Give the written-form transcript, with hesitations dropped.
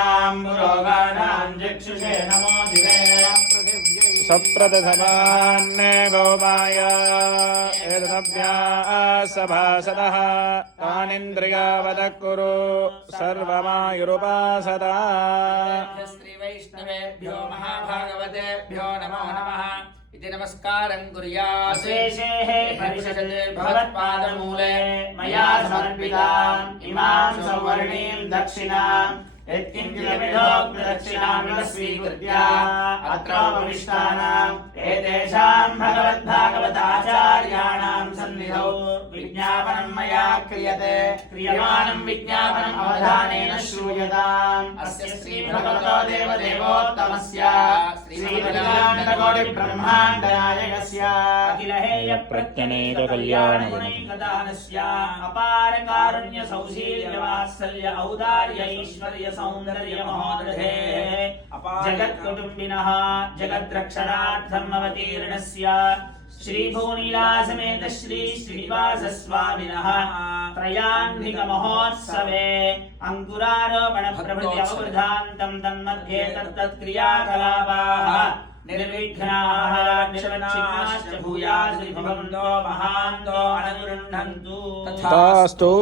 दक्षिणाम् पुरोगाणाम् चक्षुषे नमो दिवे सप्रदधमान्ने गोमाय एतदभ्यासभासदः तानिन्द्रियावदः कुरु सर्वमायुरुपासदा श्रीवैष्णवेभ्यो महाभागवतेभ्यो नमो नमः इति नमस्कारं कुर्यात् शेषेः परिषदे भगवत्पादमूले मया समर्पिताम् इमां सौवर्णीं दक्षिणाम् यत्किञ्चिदमिदोक्तदक्षिणामिव स्वीकृत्य अत्रोपविष्टानाम् एतेषाम् भगवद्भागवताचार्याणाम् सन्निधौ विज्ञापनम् मया क्रियते क्रियमाणम् विज्ञापनम् अवधानेन श्रूयताम् अस्य श्रीभगवतो देवदेवोत्तमस्य श्रीब्रह्माण्डनायकस्य अखिलहेयप्रत्यनेककल्याणगुणैकदानस्य अपार कारुण्य सौशील्यवात्सल्य औदार्य ऐश्वर्य सौन्दर्य महोदधे जगत्कुटुम्बिनः जगद्रक्षणार्थम् अवतीर्णस्य श्रीभूनीलासमेत श्री श्रीनिवासस्वामिनः त्रयान्विक महोत्सवे अंकुरारोपण प्रभृति अवृद्धान्तं तन्मध्ये तत्तत्क्रियाकलापाः निर्विघ्नाः निष्पक्षिणाश्च भूयात् भवन्तो महान्तो अनुगृह्णन्तु तथास्तु।